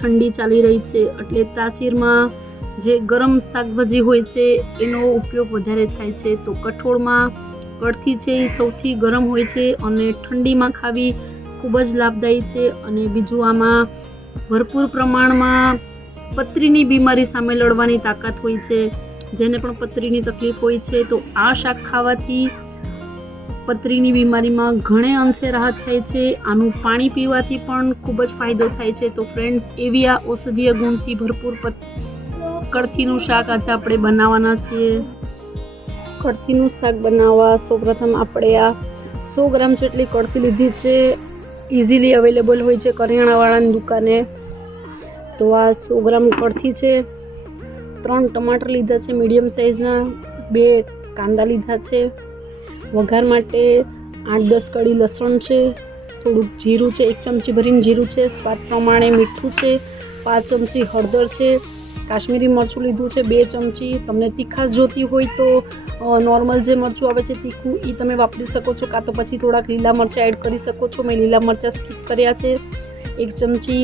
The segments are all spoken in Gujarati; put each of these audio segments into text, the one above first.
ઠંડી ચાલી રહી છે એટલે તાસીરમાં જે ગરમ શાકભાજી હોય છે, એનો ઉપયોગ વધારે થાય છે. તો કઠોળમાં કળથી છે એ સૌથી ગરમ હોય છે અને ઠંડીમાં ખાવી ખૂબ જ લાભદાયી છે અને બીજું આમાં ભરપૂર પ્રમાણમાં પથરીની બીમારી સામે લડવાની તાકાત હોય છે. જેને પણ પથરીની તકલીફ હોય છે, તો આ શાક ખાવાથી પથરીની બીમારીમાં ઘણે અંશે રાહત થાય છે. આનું પાણી પીવાથી પણ ખૂબ જ ફાયદો થાય છે. તો ફ્રેન્ડ્સ એવી આ ઔષધીય ગુણથી ભરપૂર કળથીનું શાક આજે આપણે બનાવવાના છીએ. કળથીનું શાક બનાવવા સૌપ્રથમ આપણે આ સો ગ્રામ જેટલી કળથી લીધી છે. ઇઝીલી અવેલેબલ હોય છે કરિયાણાવાળાની દુકાને. તો આ સો ગ્રામ કળથી છે. ત્રણ ટમાટર લીધા છે મીડિયમ સાઇઝના બે કાંદા લીધા છે. વઘાર માટે આઠ દસ કળી લસણ છે, થોડુંક જીરું છે, એક ચમચી ભરીને જીરું છે, સ્વાદ પ્રમાણે મીઠું છે, પાંચ ચમચી હળદર છે, કાશ્મીરી મરચું લીધું છે, બે ચમચી. તમને તીખાશ જોતી હોય તો નોર્મલ જે મરચું આવે છે તીખું એ તમે વાપરી શકો છો. કાં તો પછી થોડાક લીલા મરચાં એડ કરી શકો છો. મેં લીલા મરચાં સ્કીપ કર્યા છે. એક ચમચી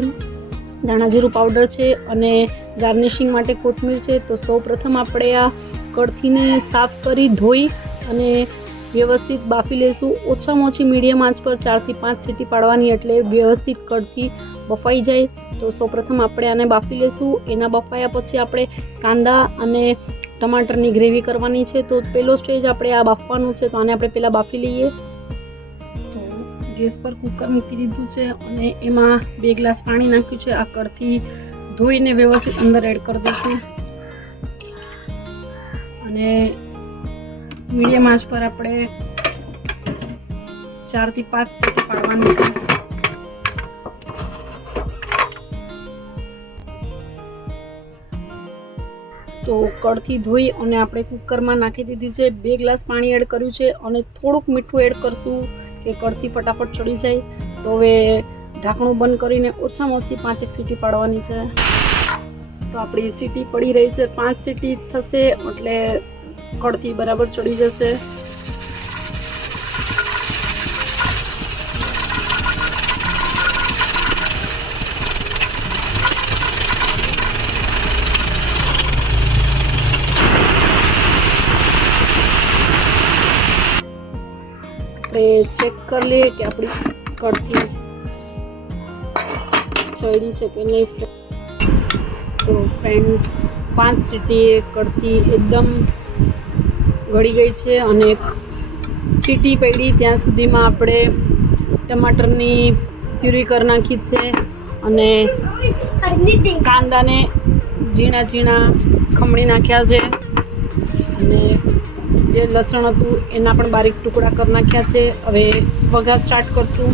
ધાણાજીરું પાવડર છે અને ગાર્નિશિંગ માટે કોથમીર છે. તો સૌ પ્રથમ આપણે આ કળથીને સાફ કરી ધોઈ અને વ્યવસ્થિત બાફી લઈશું ઓછામાં ઓછી મીડિયમ આંચ પર ચારથી પાંચ સીટી પાડવાની એટલે વ્યવસ્થિત કડથી બફાઈ જાય. તો સૌપ્રથમ આપણે આને બાફી લઈશું એના બફાયા પછી આપણે કાંદા અને ટમાટરની ગ્રેવી કરવાની છે. તો પહેલો સ્ટેજ આપણે આ બાફવાનું છે. તો આને આપણે પહેલાં બાફી લઈએ. ગેસ પર કુકર મૂકી દીધું છે અને એમાં બે ગ્લાસ પાણી નાખ્યું છે. આ કળથી ધોઈને વ્યવસ્થિત અંદર એડ કરી દઈશું. અને મીડિયમ આંચ પર આપણે ચારથી પાંચ સીટી પાડવાની છે. તો કળથી ધોઈ અને આપણે કુકરમાં નાખી દીધી છે. બે ગ્લાસ પાણી એડ કર્યું છે અને થોડુંક મીઠું એડ કરશું કે કળથી ફટાફટ ચડી જાય. તો હવે ઢાંકણું બંધ કરીને ઓછામાં ઓછી પાંચેક સીટી પાડવાની છે. તો આપણી સીટી પડી રહી છે. પાંચ સીટી થશે એટલે કળથી બરાબર ચડી જશે. આપણે ચેક કરી લઈએ કે આપણી કળથી ચડી છે કે નહીં. તો ફ્રેન્ડ્સ પાંચ સીટી કળથી એકદમ ગળી ગઈ છે અને સીટી પડી. ત્યાં સુધીમાં આપણે ટમાટરની પ્યુરી કરી નાખી છે અને કાંદાને ઝીણા ઝીણા ખમણી નાખ્યા છે. અને જે લસણ હતું એના પણ બારીક ટુકડા કરી નાખ્યા છે. હવે વઘાર સ્ટાર્ટ કરશું.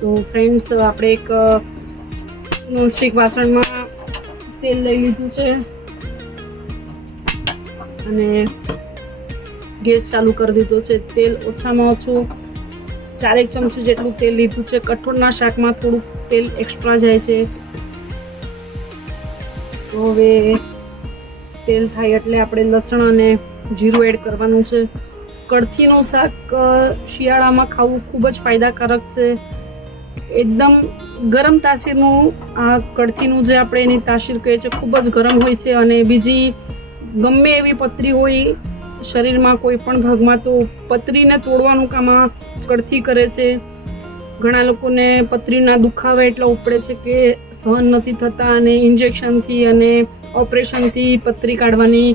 તો ફ્રેન્ડ્સ આપણે એક નોનસ્ટિક વાસણમાં તેલ લઈ લીધું છે. અને ગેસ ચાલુ કરી દીધો છે. તેલ ઓછામાં ઓછું ચારેક ચમચી જેટલું તેલ લીધું છે. કઠોળના શાકમાં થોડુંક તેલ એક્સ્ટ્રા જાય છે. તો હવે તેલ થાય એટલે આપણે લસણ અને જીરું એડ કરવાનું છે. કળથીનું શાક શિયાળામાં ખાવું ખૂબ જ ફાયદાકારક છે. એકદમ ગરમ તાસીરનું, આ કળથીનું જે આપણે એની તાસીર કહીએ છીએ, ખૂબ જ ગરમ હોય છે અને બીજી ગમે એવી પતરી હોય શરીરમાં કોઈ પણ ભાગમાં તો પતરીને તોડવાનું કામ આ કડથી કરે છે. ઘણા લોકોને પતરીના દુખાવા એટલા ઉપડે છે કે સહન નથી થતા અને ઇન્જેક્શનથી અને ઓપરેશનથી પતરી કાઢવાની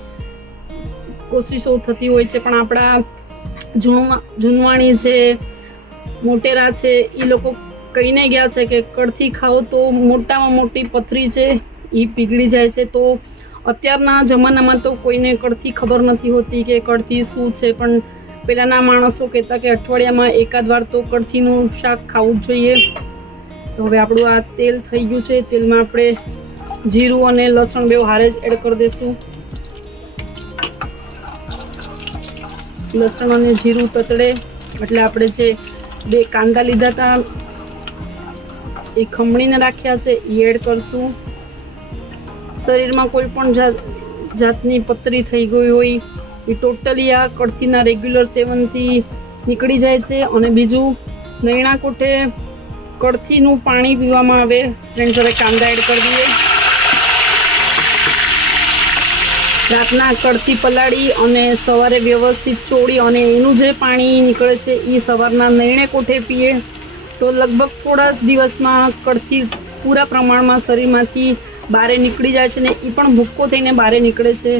કોશિશો થતી હોય છે. પણ આપણા જૂનવાણી છે, મોટેરા છે એ લોકો કહીને ગયા છે કે કડથી ખાઓ તો મોટામાં મોટી પથરી છે એ પીગળી જાય છે. તો અત્યારના જમાનામાં તો કોઈને કળથી ખબર નથી હોતી કે કળથી શું છે, પણ પહેલાંના માણસો કહેતા કે અઠવાડિયામાં એકાદ વાર તો કળથીનું શાક ખાવું જ જોઈએ. તો હવે આપણું આ તેલ થઈ ગયું છે, તેલમાં આપણે જીરું અને લસણ બે હારે જ એડ કરી દઈશું. લસણ અને જીરું તતડે, એટલે આપણે જે બે કાંદા લીધા હતા, એ ખમણીને રાખ્યા છે, એ એડ કરશું. શરીરમાં કોઈ પણ જાત જાતની પતરી થઈ ગઈ હોય, એ ટોટલી આ કળથીના રેગ્યુલર સેવનથી નીકળી જાય છે. અને બીજું, નૈણા કોઠે કળથીનું પાણી પીવામાં આવે. ફ્રેન્ડ હવે કાંદા એડ કરી દઈએ. રાતના કળથી પલાળી અને સવારે વ્યવસ્થિત ચોળી અને એનું જે પાણી નીકળે છે, એ સવારના નૈણે કોઠે પીએ. તો લગભગ થોડા જ દિવસમાં કળથી પૂરા પ્રમાણમાં શરીરમાંથી બહારે નીકળી જાય છે ને એ પણ ભૂક્કો થઈને બહારે નીકળે છે.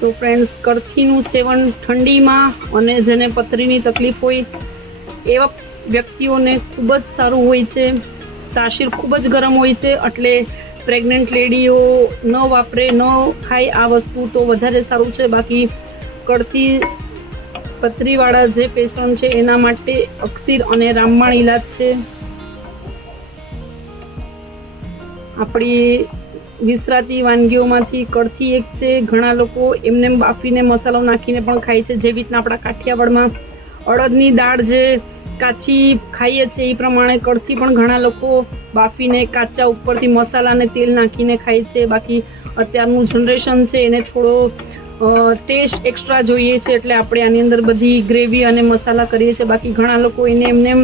તો ફ્રેન્ડ્સ કળથીનું સેવન ઠંડીમાં અને જેને પથરીની તકલીફ હોય, એવા વ્યક્તિઓને ખૂબ જ સારું હોય છે. તાસીર ખૂબ જ ગરમ હોય છે, એટલે પ્રેગ્નન્ટ લેડીઓ ન વાપરે, ન ખાય આ વસ્તુ તો વધારે સારું છે. બાકી કડતી પથરીવાળા જે પેશન્ટ છે, એના માટે અક્ષીર અને રામબાણ ઈલાજ છે. આપણી વિસરાતી વાનગીઓમાંથી કળથી એક છે. ઘણા લોકો એમને એમ બાફીને મસાલો નાખીને પણ ખાય છે. જેવી રીતના આપણા કાઠિયાવાડમાં અડદની દાળ જે કાચી ખાઈએ છીએ એ પ્રમાણે કળથી પણ ઘણા લોકો બાફીને કાચા ઉપરથી મસાલા અને તેલ નાખીને ખાય છે. બાકી અત્યારનું જનરેશન છે એને થોડો ટેસ્ટ એક્સ્ટ્રા જોઈએ છે. એટલે આપણે આની અંદર બધી ગ્રેવી અને મસાલા કરીએ છીએ. બાકી ઘણા લોકો એને એમને એમ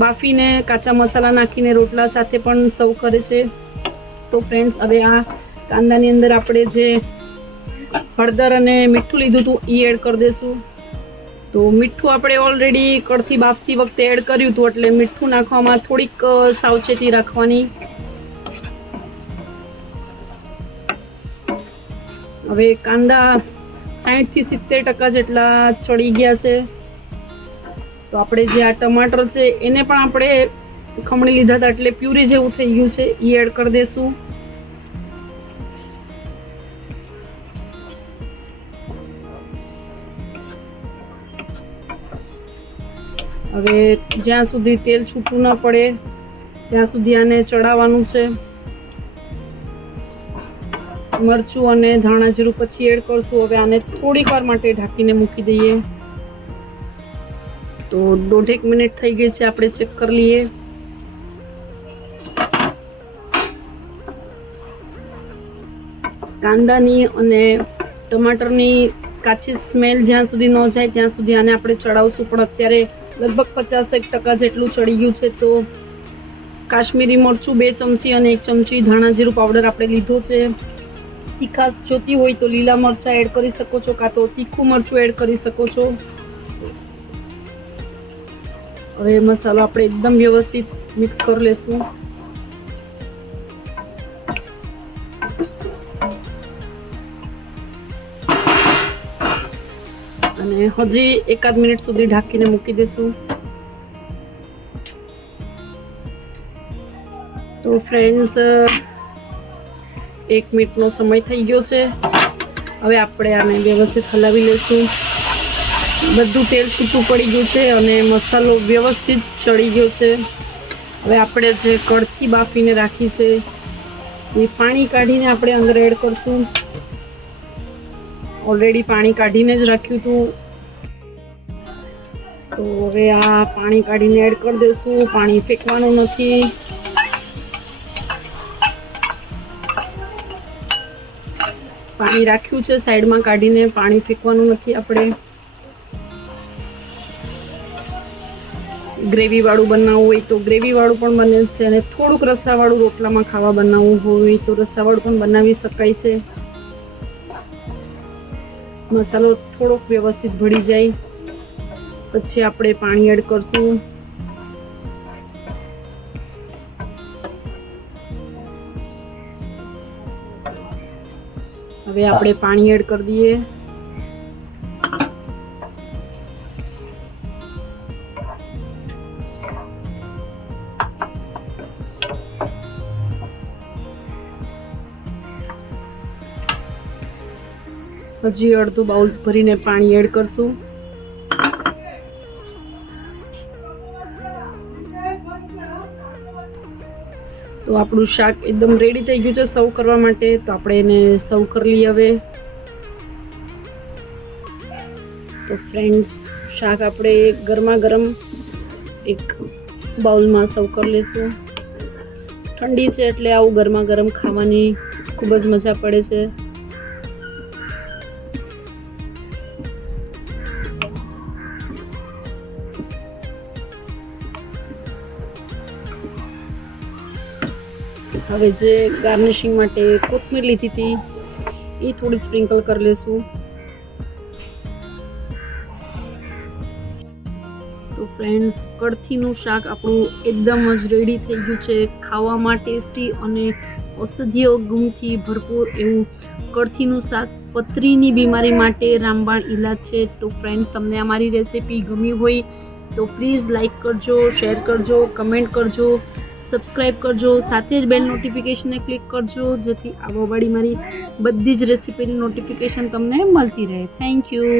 બાફીને કાચા મસાલા નાખીને રોટલા સાથે પણ સર્વ કરે છે. તો ફ્રેન્ડ્સ હવે આ કાંદાની અંદર આપણે જે હળદર અને મીઠું લીધું હતું એ એડ કરી દઈશું તો મીઠું આપણે ઓલરેડી કડથી બાફતી વખતે એડ કર્યું હતું, એટલે મીઠું નાખવામાં થોડીક સાવચેતી રાખવાની. હવે કાંદા સાહીઠથી સિત્તેર ટકા જેટલા ચડી ગયા છે. તો આપણે જે આ ટમાટર છે, એને પણ આપણે ખમણી લીધા હતા એટલે પ્યુરી જેવું થઈ ગયું છે. એ એડ કરી દઈશું હવે જ્યાં સુધી તેલ છૂટું ન પડે, ત્યાં સુધી આને ચડાવવાનું છે. મરચું અને ધાણા જીરું પછી એડ કરશું. હવે આને થોડીક વાર માટે ઢાંકીને મૂકી દઈએ. તો દોઢેક મિનિટ થઈ ગઈ છે, આપણે ચેક કરી લઈએ. કાંદાની અને ટમાટરની કાચી સ્મેલ જ્યાં સુધી ન જાય, ત્યાં સુધી આને આપણે ચડાવશું. પણ અત્યારે લગભગ પચાસેક ટકા જેટલું ચડી ગયું છે, તો કાશ્મીરી મરચું બે ચમચી અને એક ચમચી ધાણા જીરું પાવડર આપણે લીધો છે. તીખાશ જોતી હોય તો લીલા મરચાં એડ કરી શકો છો, કાં તો તીખું મરચું એડ કરી શકો છો. હવે મસાલો આપણે એકદમ વ્યવસ્થિત મિક્સ કરી લેશું. અને હજી એકાદ મિનિટ સુધી ઢાંકીને મૂકી દેશું. તો ફ્રેન્ડ્સ એક મિનિટનો સમય થઈ ગયો છે. હવે આપણે આને વ્યવસ્થિત હલાવી લઈશું બધું તેલ છૂટું પડી ગયું છે અને મસાલો વ્યવસ્થિત ચડી ગયો છે. હવે આપણે જે કળથી બાફીને રાખી છે, એ પાણી કાઢીને આપણે અંદર એડ કરશું. ઓલરેડી પાણી કાઢીને જ રાખ્યું હતું. તો હવે આ પાણી કાઢીને એડ કરી દઈશું. પાણી ફેંકવાનું નથી. પાણી રાખ્યું છે, સાઈડમાં કાઢીને પાણી ફેંકવાનું નથી આપણે. ગ્રેવી વાળું બનાવવું હોય તો ગ્રેવી વાળું પણ બને છે અને થોડુંક રસાવાળું રોટલામાં ખાવા બનાવવું હોય તો રસાવાળું પણ બનાવી શકાય છે. મસાલો થોડોક વ્યવસ્થિત ભળી જાય. પછી આપણે પાણી એડ કરશું. હવે આપણે પાણી એડ કરી દઈએ. હજી અડધું બાઉલ ભરીને પાણી એડ કરશું. તો આપણું શાક એકદમ રેડી થઈ ગયું છે સર્વ કરવા માટે. તો આપણે એને સર્વ કરી લઈએ હવે. તો ફ્રેન્ડ્સ શાક આપણે ગરમા ગરમ એક બાઉલમાં સર્વ કરી લઈશું ઠંડી છે એટલે આવું ગરમા ગરમ ખાવાની ખૂબ જ મજા પડે છે. હવે જે ગાર્નિશિંગ માટે કોથમીર લીધી હતી, એ થોડી સ્પ્રિંકલ કરી લેશું. તો ફ્રેન્ડ્સ કળથીનું શાક આપણું એકદમ જ રેડી થઈ ગયું છે. ખાવામાં ટેસ્ટી અને ઔષધીય ગુણથી ભરપૂર એવું કળથીનું શાક પથરીની બીમારી માટે રામબાણ ઈલાજ છે. તો ફ્રેન્ડ્સ તમને અમારી રેસીપી ગમી હોય તો પ્લીઝ લાઈક કરજો શેર કરજો કમેન્ટ કરજો. સબસ્ક્રાઈબ કરજો, સાથે જ બેલ નોટિફિકેશનને ક્લિક કરજો, જેથી આવવાવાળી મારી બધી જ રેસીપીની નોટિફિકેશન તમને મળતી રહે. Thank you